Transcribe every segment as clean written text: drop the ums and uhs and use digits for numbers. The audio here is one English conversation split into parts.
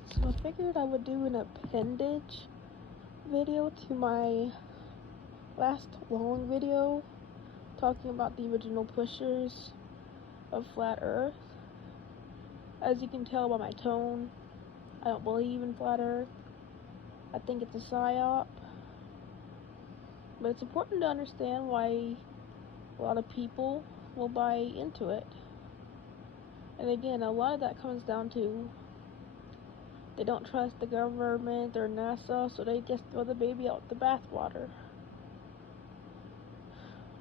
Alright, so I figured I would do an appendage video to my last long video talking about the original pushers of Flat Earth. As you can tell by my tone, I don't believe in Flat Earth. I think it's a psyop. But it's important to understand why a lot of people will buy into it. And again, a lot of that comes down to they don't trust the government or NASA, so they just throw the baby out with the bathwater.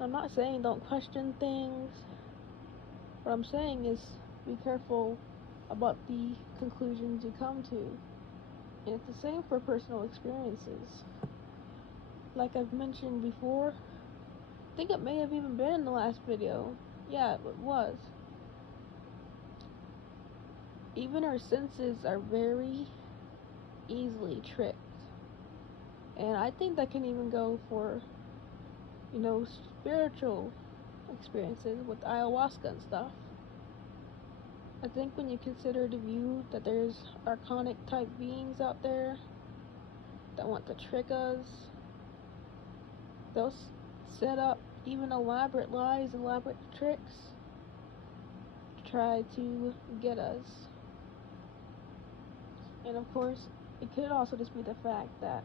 I'm not saying don't question things. What I'm saying is be careful about the conclusions you come to. And it's the same for personal experiences. Like I've mentioned before, I think it may have even been in the last video. Yeah, it was. Even our senses are very easily tricked. And I think that can even go for, spiritual experiences with ayahuasca and stuff. I think when you consider the view that there's archonic type beings out there that want to trick us, they'll set up even elaborate lies, elaborate tricks to try to get us. And of course, it could also just be the fact that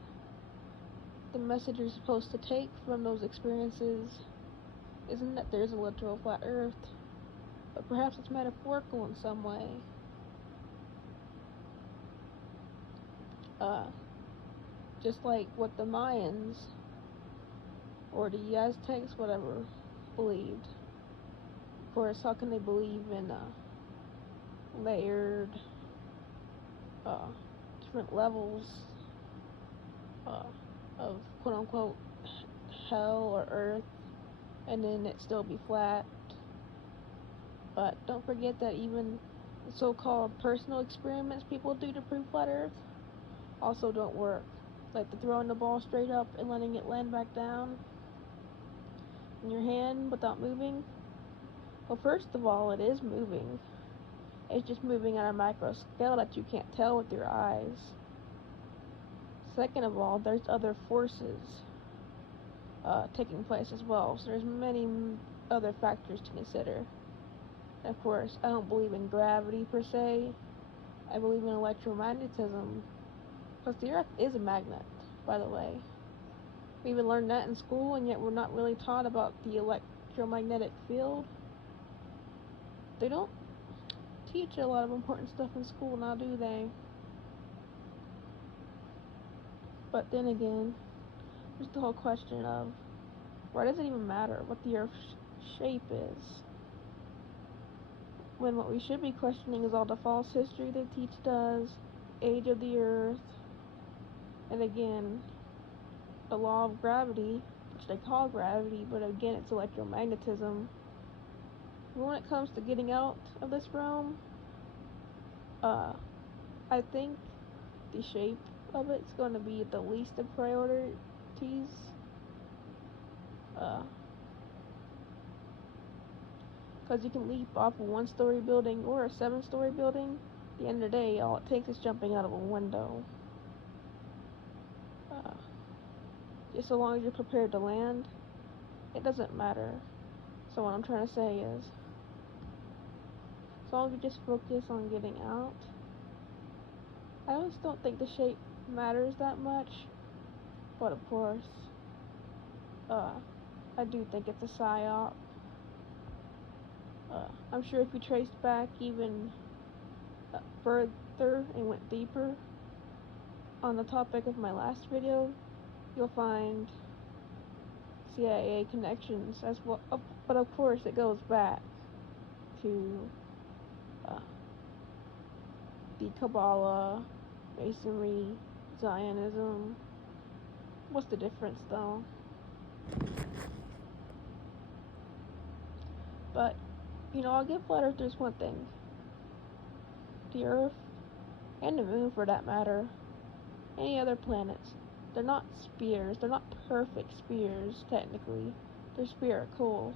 the message you're supposed to take from those experiences isn't that there's a literal flat earth, but perhaps it's metaphorical in some way. Just like what the Mayans or the Aztecs, whatever, believed. Of course, how can they believe in layered, different levels of quote-unquote hell or earth, and then it still be flat? But don't forget that even the so-called personal experiments people do to prove flat earth also don't work. Like the throwing the ball straight up and letting it land back down in your hand without moving. Well, first of all, it is moving. It's just moving at a micro scale that you can't tell with your eyes. Second of all, there's other forces taking place as well. So there's many other factors to consider. And of course, I don't believe in gravity per se. I believe in electromagnetism. Plus, the Earth is a magnet, by the way. We even learned that in school, and yet we're not really taught about the electromagnetic field. They don't teach a lot of important stuff in school, now do they? But then again, there's the whole question of why does it even matter what the Earth's shape is, when what we should be questioning is all the false history they teach us, age of the Earth, and again, the law of gravity, which they call gravity, but again, it's electromagnetism. When it comes to getting out of this realm, I think the shape of it's going to be the least of priorities. Because you can leap off a 1-story building or a 7-story building. At the end of the day, all it takes is jumping out of a window. Just so long as you're prepared to land, it doesn't matter. So what I'm trying to say is, as long as you just focus on getting out, I just don't think the shape matters that much. But of course, I do think it's a psyop. I'm sure if you traced back even further and went deeper on the topic of my last video, you'll find CIA connections as well. But of course, it goes back to the Kabbalah, Masonry, Zionism. What's the difference, though? But, I'll give flat earthers one thing. The Earth, and the Moon for that matter, any other planets, they're not spheres. They're not perfect spheres, technically. They're spherical.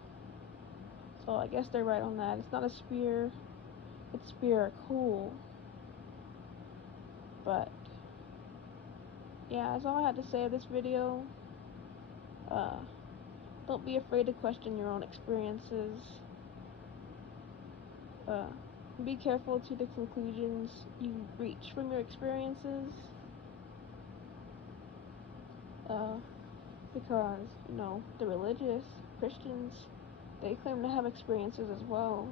So I guess they're right on that. It's not a sphere, it's spherical. But yeah, that's all I had to say of this video. Uh, don't be afraid to question your own experiences. Be careful to the conclusions you reach from your experiences. Because, the religious Christians, they claim to have experiences as well,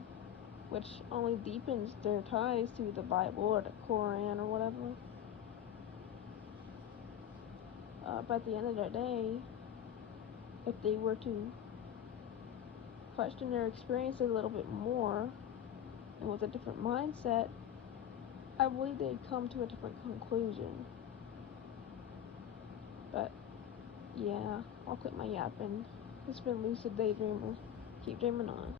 which only deepens their ties to the Bible or the Quran or whatever. But at the end of the day, if they were to question their experiences a little bit more and with a different mindset, I believe they'd come to a different conclusion. But yeah, I'll quit my yapping. It's been Lucid Daydreamer. Keep dreaming on.